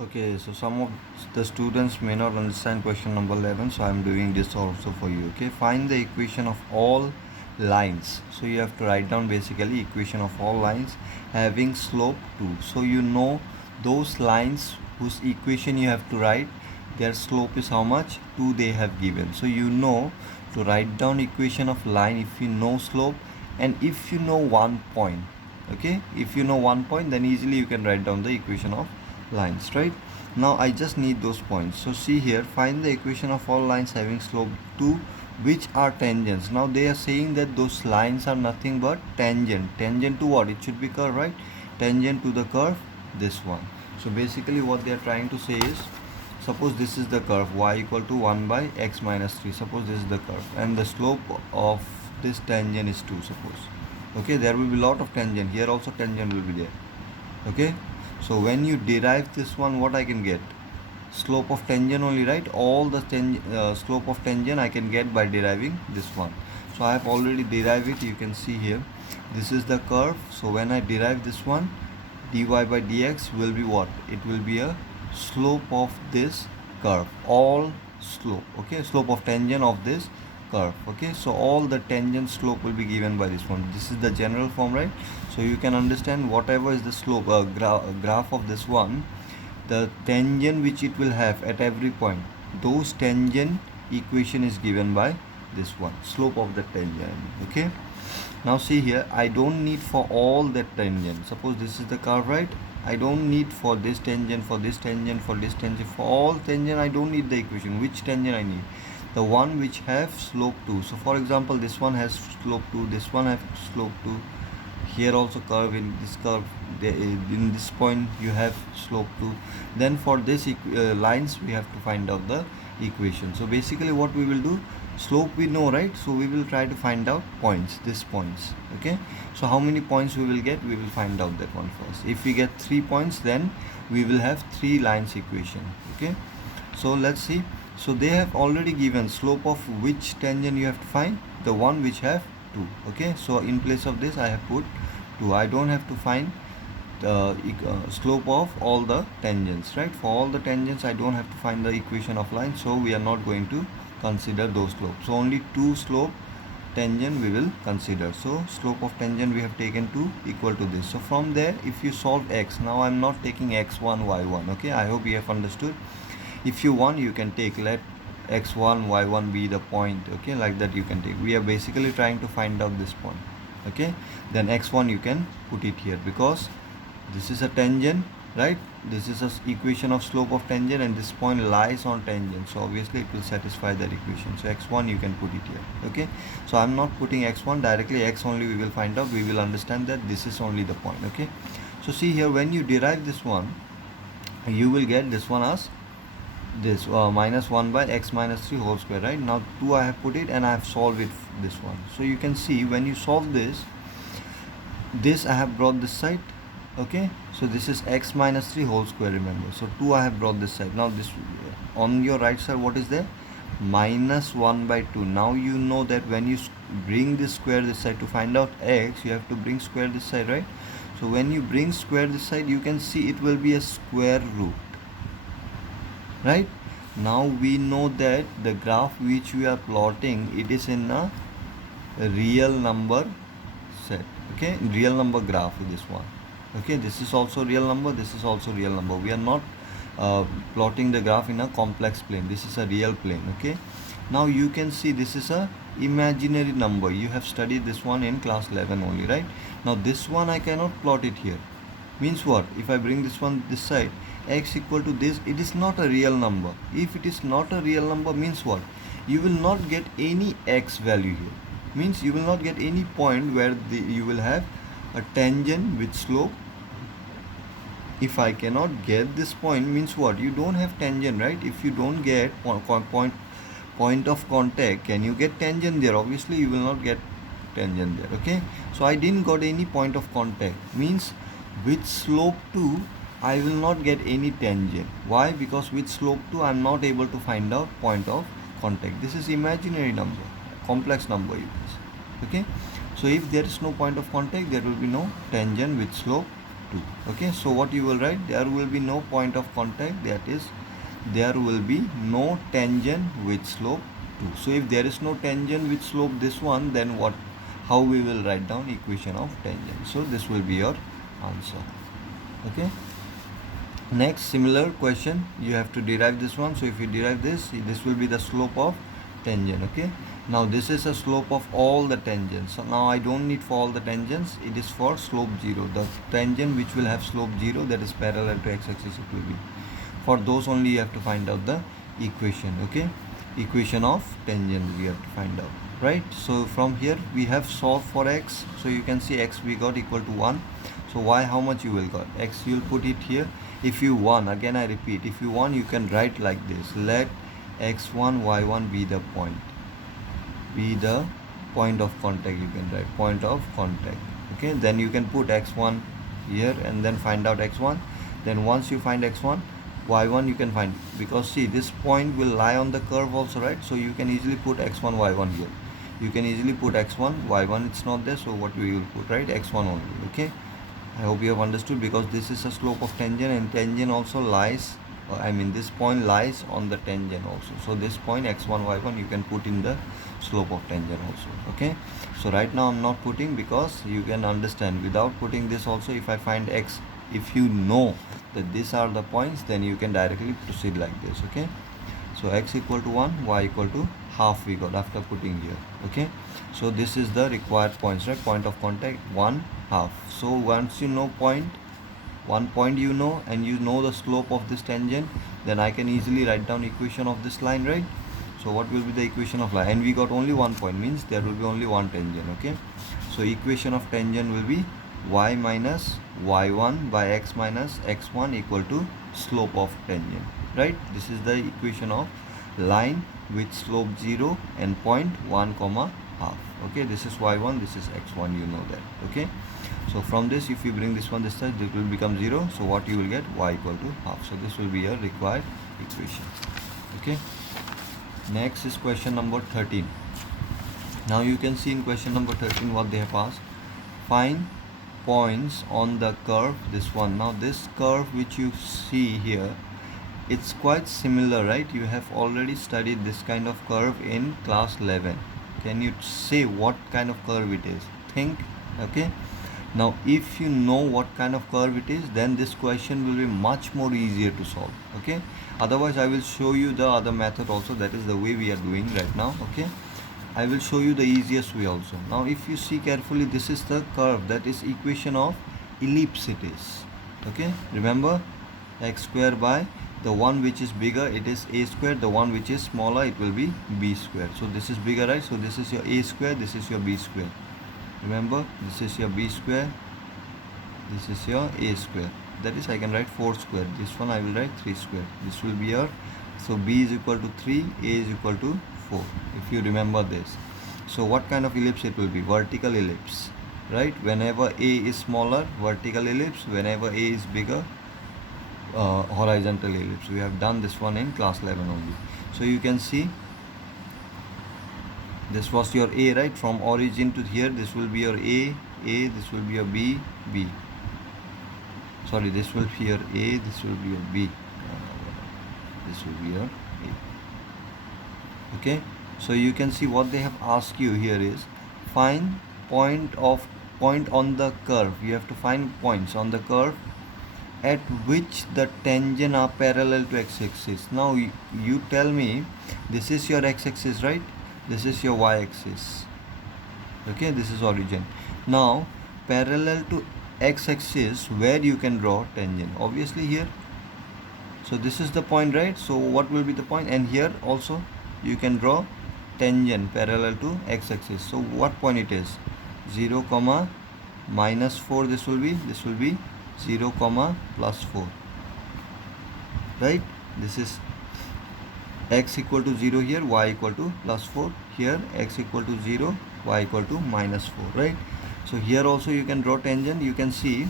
Okay, so some of the students may not understand question number 11, so I'm doing this also for you. Okay, find the equation of all lines. So you have to write down basically equation of all lines having slope 2. So you know those lines whose equation you have to write, their slope is how much? 2 they have given. So you know to write down equation of line if you know slope and if you know 1 point. Okay, if you know 1 point, then easily you can write down the equation of lines, right? Now I just need those points. So see here, find the equation of all lines having slope 2 which are tangents. Now they are saying that those lines are nothing but tangent to what? It should be curve, right? Tangent to the curve, this one. So basically what they are trying to say is, suppose this is the curve y equal to 1 by x minus 3. Suppose this is the curve and the slope of this tangent is 2, suppose. Okay, there will be lot of tangent here, also tangent will be there. Okay, so when you derive this one, what I can get? Slope of tangent only, right? All the slope of tangent I can get by deriving this one. So I have already derived it. You can see here, this is the curve. So when I derive this one, dy by dx will be what? It will be a slope of this curve, all slope. Okay, slope of tangent of this curve. Okay, so all the tangent slope will be given by this one. This is the general form, right? So you can understand whatever is the slope graph of this one, the tangent which it will have at every point, those tangent equation is given by this one, slope of the tangent. Okay, now see here, I don't need for all the tangent. Suppose this is the curve, right? I don't need for this tangent, for this tangent, for this tangent, for all tangent I don't need the equation. Which tangent I need? The one which have slope 2. So for example, this one has slope 2, this one has slope 2, here also curve, in this curve in this point you have slope 2. Then for this lines we have to find out the equation. So basically what we will do, slope we know, right? So we will try to find out points, these points. Okay, so how many points we will get, we will find out that one first. If we get 3 points, then we will have 3 lines equation. Okay, so let's see. So they have already given slope of which tangent you have to find, the one which have 2. Okay, so in place of this I have put 2. I don't have to find the slope of all the tangents, right? For all the tangents I don't have to find the equation of line, so we are not going to consider those slopes. So only 2 slope tangent we will consider. So slope of tangent we have taken 2 equal to this. So from there, if you solve x, now I'm not taking x1 y1. Okay, I hope you have understood. If you want, you can take, let x1 y1 be the point. Okay, like that you can take. We are basically trying to find out this point. Okay, then x1 you can put it here because this is a tangent, right? This is a equation of slope of tangent and this point lies on tangent, so obviously it will satisfy that equation. So x1 you can put it here. Okay, so I'm not putting x1 directly, x only we will find out. We will understand that this is only the point. Okay, so see here, when you derive this one, you will get this one as this minus 1 by x minus 3 whole square, right? Now 2 I have put it and I have solved it, this one. So you can see when you solve this I have brought this side. Okay, so this is x minus 3 whole square, remember. So 2 I have brought this side. Now this on your right side, what is there? Minus 1 by 2. Now you know that when you bring this square this side to find out x, you have to bring square this side, right? So when you bring square this side, you can see it will be a square root, right? Now we know that the graph which we are plotting, it is in a real number set. Okay, real number graph is this one. Okay, this is also real number, this is also real number. We are not plotting the graph in a complex plane. This is a real plane. Okay, now you can see this is a imaginary number. You have studied this one in class 11 only, right? Now this one I cannot plot it here. Means what? If I bring this one this side, x equal to this, it is not a real number. If it is not a real number, means what? You will not get any x value here. Means you will not get any point where you will have a tangent with slope. If I cannot get this point, means what? You don't have tangent, right? If you don't get point of contact, can you get tangent there? Obviously you will not get tangent there. Okay, so I didn't got any point of contact, means with slope 2 I will not get any tangent. Why? Because with slope 2 I am not able to find out point of contact. This is imaginary number, complex number it is. Okay, so if there is no point of contact, there will be no tangent with slope 2. Okay, so what you will write, there will be no point of contact, that is there will be no tangent with slope 2. So if there is no tangent with slope this one, then how we will write down equation of tangent? So this will be your answer. Okay, next similar question, you have to derive this one. So if you derive this will be the slope of tangent. Okay, now this is a slope of all the tangents. So now I don't need for all the tangents, it is for slope 0. The tangent which will have slope 0, that is parallel to x-axis, it will be. For those only you have to find out the equation. Okay, equation of tangent we have to find out, right? So from here we have solved for x. So you can see x we got equal to 1. So y, how much you will got? X you will put it here. If you want, again I repeat, if you want you can write like this: let x1 y1 be the point of contact. You can write point of contact. Okay, then you can put x1 here and then find out x1. Then once you find x1, y1 you can find, because see this point will lie on the curve also, right? So you can easily put x1 y1 here. You can easily put x1 y1, it's not there, so what we will put, right? x1 only. Okay, I hope you have understood, because this is a slope of tangent, and tangent also lies, this point lies on the tangent also. So this point x1 y1 you can put in the slope of tangent also. Okay, so right now I'm not putting, because you can understand without putting this also, if I find x, if you know that these are the points, then you can directly proceed like this. Okay, so x equal to 1, y equal to half we got after putting here. Okay, so this is the required points, right? Point of contact 1, half. So once you know one point you know, and you know the slope of this tangent, then I can easily write down equation of this line, right? So what will be the equation of line? And we got only 1 point, means there will be only one tangent. Okay, so equation of tangent will be y minus y1 by x minus x1 equal to slope of tangent, right? This is the equation of line with slope 0 and point 1 comma half. Okay, this is y1, this is x1, you know that. Okay, so from this, if you bring this one this side, it will become 0. So what you will get? Y equal to half. So this will be your required equation. Okay, next is question number 13. Now you can see in question number 13 what they have asked: find points on the curve, this one. Now this curve which you see here, it's quite similar, right? You have already studied this kind of curve in class 11. Can you say what kind of curve it is? Think. Okay, now if you know what kind of curve it is, then this question will be much more easier to solve. Okay, otherwise I will show you the other method also, that is the way we are doing right now. Okay, I will show you the easiest way also. Now if you see carefully, this is the curve, that is equation of ellipse it is. Okay, remember, x square by the one which is bigger, it is a square, the one which is smaller, it will be b square. So this is bigger, right? So this is your a square, this is your b square. Remember, this is your b square, this is your a square, that is I can write 4 square. This one I will write 3 square. This will be your, so b is equal to 3, a is equal to 4, if you remember this. So what kind of ellipse it will be? Vertical ellipse, right? Whenever a is smaller, vertical ellipse. Whenever a is bigger, horizontal ellipse. We have done this one in class 11 only. So you can see this was your a, right? From origin to here, this will be your a, this will be your b, sorry, this will be your a, this will be your b, this will be your a. Okay, so you can see what they have asked you here is find point on the curve. You have to find points on the curve at which the tangent are parallel to x-axis. Now you tell me, this is your x-axis, right? This is your y-axis. Okay, this is origin. Now parallel to x-axis, where you can draw tangent? Obviously here. So this is the point, right? So what will be the point? And here also you can draw tangent parallel to x-axis. So what point it is? 0 comma minus 4, this will be 0 comma plus 4, right? This is x equal to 0 here, y equal to plus 4 here, x equal to 0, y equal to minus 4, right? So here also you can draw tangent. You can see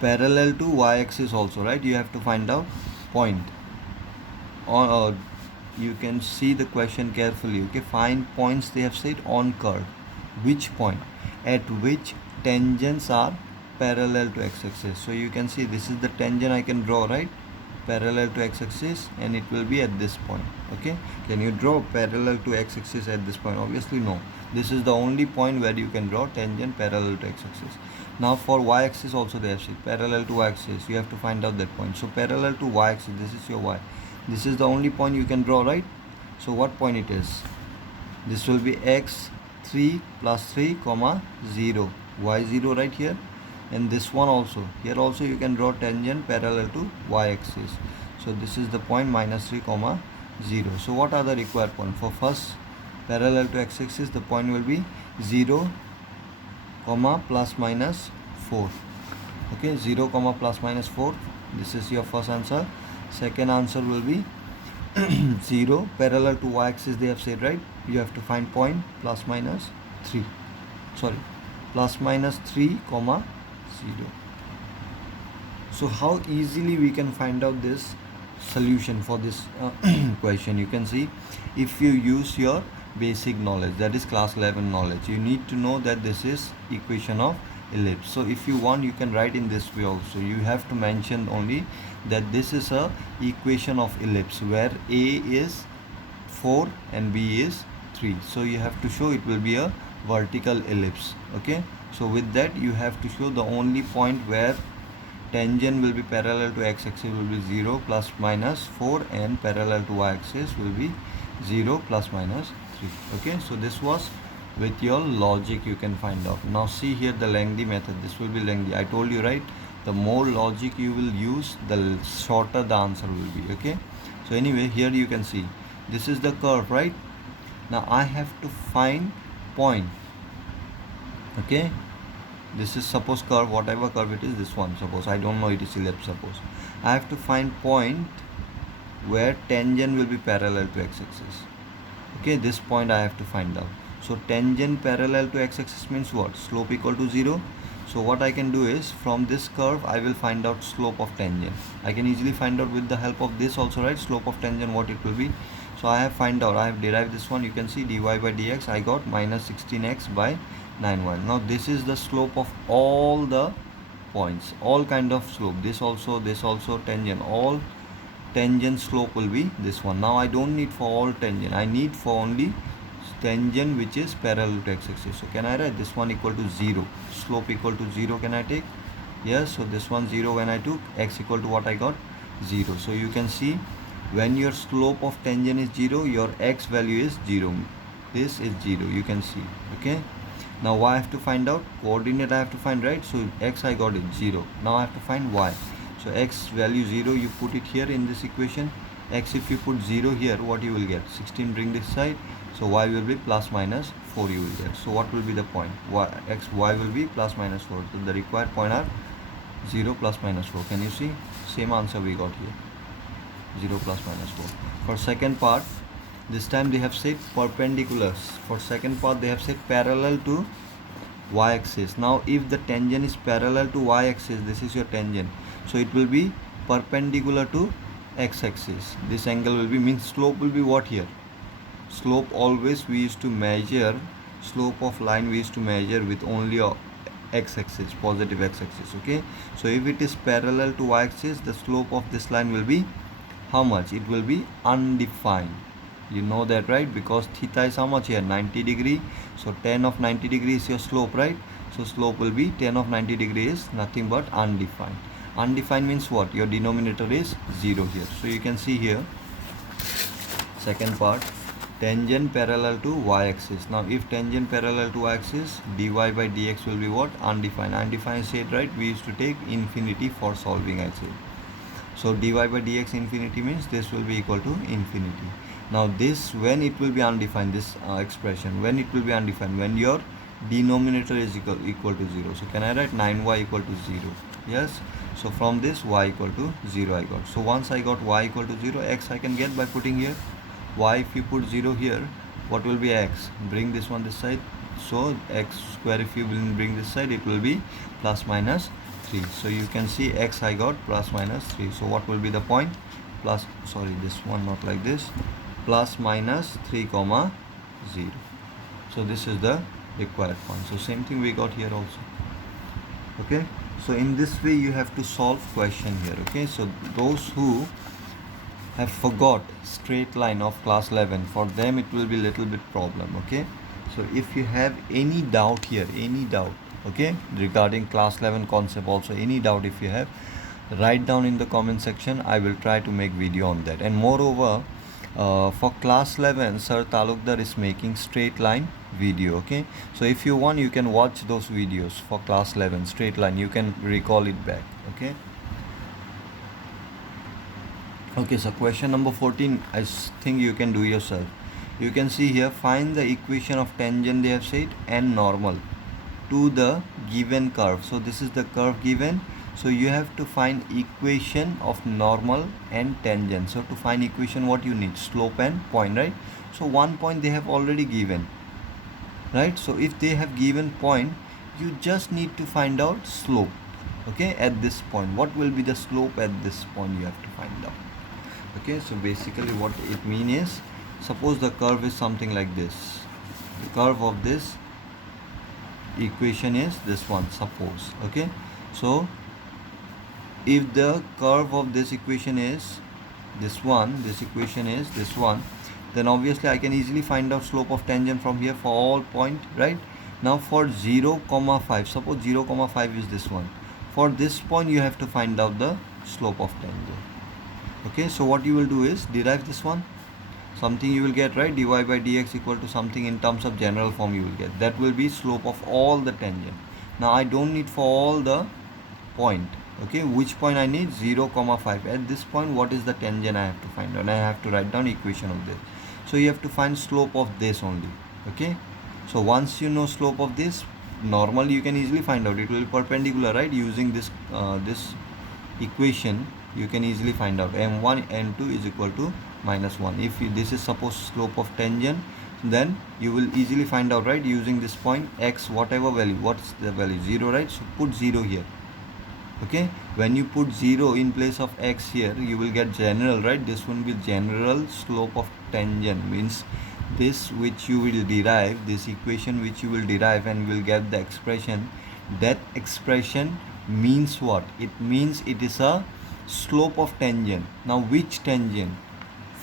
parallel to y-axis also, right? You have to find out point on, you can see the question carefully. Okay, find points, they have said on curve. Which point? At which tangents are parallel to x-axis. So you can see this is the tangent I can draw, right? Parallel to x-axis, and it will be at this point. Okay, can you draw parallel to x-axis at this point? Obviously no. This is the only point where you can draw tangent parallel to x-axis. Now for y-axis also they have said parallel to y-axis, you have to find out that point. So parallel to y-axis, this is your y, this is the only point you can draw, right? So what point it is? This will be x3 plus 3 comma 0, y0 right here, and this one also, here also you can draw tangent parallel to y-axis. So this is the point minus 3 comma 0. So what are the required points? For first parallel to x-axis, the point will be 0 comma plus minus 4. Okay, 0 comma plus minus 4, this is your first answer. Second answer will be 0 parallel to y-axis, they have said, right? You have to find point plus minus 3, sorry, plus minus 3 comma 0. So how easily we can find out this solution for this question? You can see, if you use your basic knowledge, that is class 11 knowledge, you need to know that this is equation of ellipse. So if you want, you can write in this way also. You have to mention only that this is a equation of ellipse where a is 4 and b is 3. So you have to show it will be a vertical ellipse. Okay, so with that you have to show the only point where tangent will be parallel to x-axis will be 0 plus minus 4 and parallel to y-axis will be 0 plus minus 3. Okay, so this was with your logic you can find out. Now see here the lengthy method, this will be lengthy. I told you, right? The more logic you will use, the shorter the answer will be. Okay, so anyway, here you can see this is the curve, right? Now I have to find point. Okay, this is suppose curve, whatever curve it is, this one, suppose I don't know it is ellipse, suppose I have to find point where tangent will be parallel to x-axis. Okay, this point I have to find out. So tangent parallel to x-axis means what? Slope equal to 0. So what I can do is, from this curve I will find out slope of tangent. I can easily find out with the help of this also, right? Slope of tangent, what it will be. So I have find out, I have derived this one. You can see dy by dx, I got minus 16x by 9y. Now this is the slope of all the points, all kind of slope, this also, tangent, all tangent slope will be this one. Now I don't need for all tangent, I need for only tangent which is parallel to x-axis. So can I write this one equal to 0, slope equal to 0, can I take? Yes, so this one 0, when I took x equal to what I got? 0. So you can see, when your slope of tangent is 0, your x value is 0, this is 0, you can see. Okay, now y I have to find out, coordinate I have to find, right? So x I got it 0. Now I have to find y. So x value 0, you put it here in this equation. X, if you put 0 here, what you will get? 16, bring this side. So y will be plus minus 4 you will get. So what will be the point? Y will be plus minus 4. So the required point are 0 plus minus 4. Can you see? Same answer we got here. 0 plus minus 4. For second part, this time they have said perpendiculars. For second part they have said parallel to y-axis. Now if the tangent is parallel to y-axis, this is your tangent, so it will be perpendicular to x-axis. This angle will be, means slope will be what here? Slope always we used to measure, slope of line we used to measure with only a x-axis, positive x-axis. Okay, so if it is parallel to y-axis, the slope of this line will be how much? It will be undefined. You know that, right? Because theta is how much here? 90 degree. So tan of 90 degree is your slope, right? So slope will be tan of 90 degree is nothing but undefined. Undefined means what? Your denominator is 0 here. So you can see here, second part, tangent parallel to y-axis. Now if tangent parallel to y-axis, dy by dx will be what? Undefined. Undefined said, right? We used to take infinity for solving, I said. So dy by dx infinity means this will be equal to infinity. Now this, when it will be undefined, this expression, when it will be undefined, when your denominator is equal to 0. So can I write 9y equal to 0? Yes. So from this y equal to 0 I got. So once I got y equal to 0, x I can get by putting here. Y, if you put 0 here, what will be x? Bring this one this side. So x square, if you will bring this side, it will be plus minus 3. So you can see x I got plus minus 3. So what will be the point? Plus, sorry, this one not like this, plus minus 3 comma 0. So this is the required point. So same thing we got here also. Okay, So in this way you have to solve question here. Okay, so those who have forgot straight line of class 11, for them it will be little bit problem. Okay, so if you have any doubt here, any doubt, okay, regarding class 11 concept, also any doubt if you have, write down in the comment section. I will try to make video on that. And moreover, for class 11 Sir Talukdar is making straight line video. Okay, so if you want you can watch those videos for class 11 straight line, you can recall it back. Okay. Okay, so question number 14, I think you can do yourself. You can see here, find the equation of tangent, they have said, and normal to the given curve. So this is the curve given. So you have to find equation of normal and tangent. So to find equation, what you need? Slope and point, right? So one point they have already given, right? So if they have given point, you just need to find out slope. Okay, at this point, what will be the slope at this point? You have to find out. Okay, so basically what it means is, suppose the curve is something like this. The curve of this equation is this one, suppose. Okay, so if the curve of this equation is this one, this equation is this one, then obviously I can easily find out slope of tangent from here for all point, right? Now for 0, 5, suppose 0, 5 is this one. For this point you have to find out the slope of tangent. Okay, so what you will do is derive this one, something you will get, right? Dy by dx equal to something in terms of general form you will get. That will be slope of all the tangent. Now I don't need for all the point. Okay, which point I need? 0, 5. At this point, what is the tangent I have to find? And I have to write down equation of this. So you have to find slope of this only. Okay, so once you know slope of this, normally you can easily find out. It will be perpendicular, right? Using this this equation, you can easily find out m1 m2 is equal to -1. If this is suppose slope of tangent, then you will easily find out, right? Using this point x, whatever value, what's the value? 0, right? So put 0 here. Okay, when you put 0 in place of x here, you will get general, right? This one will be general slope of tangent, means this which you will derive, this equation which you will derive and will get the expression, that expression means what? It means it is a slope of tangent. Now which tangent?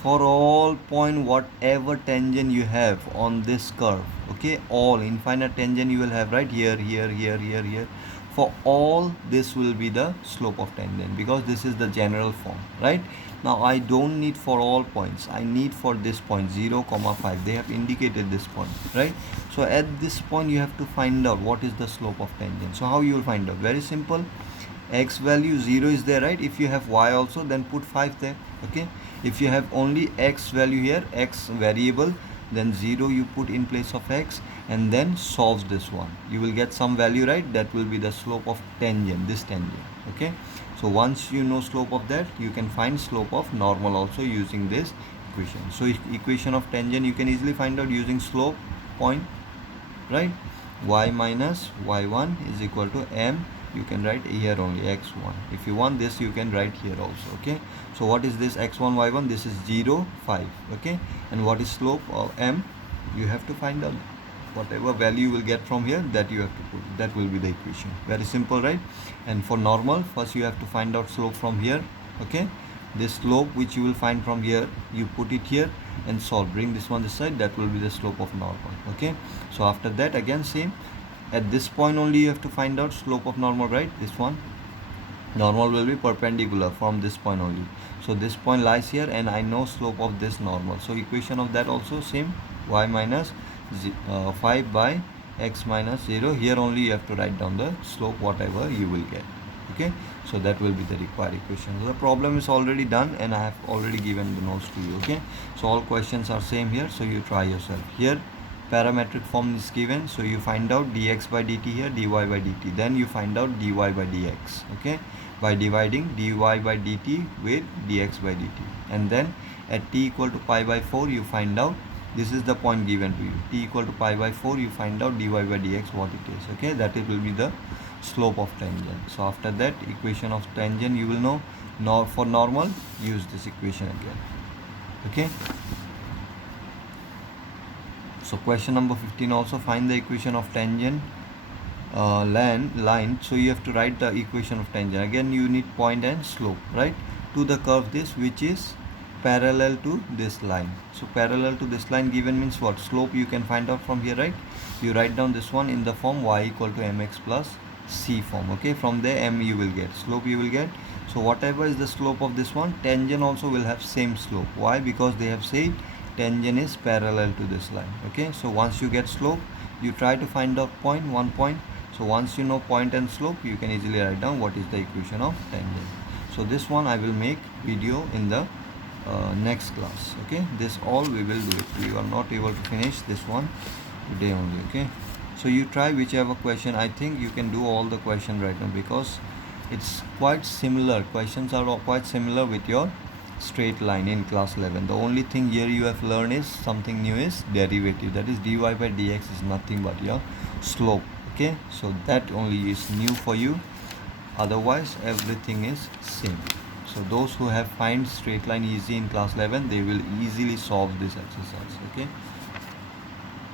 For all point, whatever tangent you have on this curve, okay, all infinite tangent you will have, right? Here, here, here, here, here. For all, this will be the slope of tangent, because this is the general form, right? Now I don't need for all points, I need for this point 0, 5. They have indicated this point, right? So at this point you have to find out what is the slope of tangent. So how you will find out? Very simple. X value 0 is there, right? If you have y also, then put 5 there. Okay, if you have only x value here, x variable, then 0 you put in place of x, and then solves this one. You will get some value, right? That will be the slope of tangent, this tangent. Okay, so once you know slope of that, you can find slope of normal also using this equation. So equation of tangent you can easily find out using slope point, right? Y minus y1 is equal to m, you can write here only x1. If you want this, you can write here also. Okay, so what is this x1 y1? This is 0, 5. Okay, and what is slope of m? You have to find out whatever value you will get from here, that you have to put, that will be the equation. Very simple, right? And for normal, first you have to find out slope from here. Okay, this slope which you will find from here, you put it here and solve, bring this one this side, that will be the slope of normal. Okay, so after that again same, at this point only you have to find out slope of normal, right? This one, normal will be perpendicular from this point only. So this point lies here and I know slope of this normal. So equation of that also same, y minus 5 by x minus 0. Here only you have to write down the slope whatever you will get. Okay, so that will be the required equation. So the problem is already done and I have already given the notes to you. Okay, so all questions are same here, so you try yourself. Here parametric form is given, so you find out dx by dt here, dy by dt, then you find out dy by dx. Okay, by dividing dy by dt with dx by dt, and then at t equal to pi by 4 you find out, this is the point given to you, t equal to pi by 4 you find out dy by dx what it is. Okay, that it will be the slope of tangent. So after that equation of tangent you will know. Now for normal, use this equation again. Okay, so question number 15 also, find the equation of tangent line, so you have to write the equation of tangent. Again you need point and slope, right, to the curve this which is parallel to this line. So parallel to this line given means what? Slope you can find out from here, right? You write down this one in the form y equal to mx plus c form. Okay, from there m you will get, slope you will get. So whatever is the slope of this one, tangent also will have same slope. Why? Because they have said tangent is parallel to this line. Okay, so once you get slope, you try to find out point, one point. So once you know point and slope, you can easily write down what is the equation of tangent. So this one I will make video in the next class. Okay, this all we will do it. We are not able to finish this one today only. Okay, so you try whichever question. I think you can do all the question right now because it's quite similar. Questions are all quite similar with your straight line in class 11. The only thing here you have learned is something new is derivative. That is dy by dx is nothing but your slope. Okay, so that only is new for you. Otherwise everything is same. So those who have find straight line easy in class 11, they will easily solve this exercise. Okay,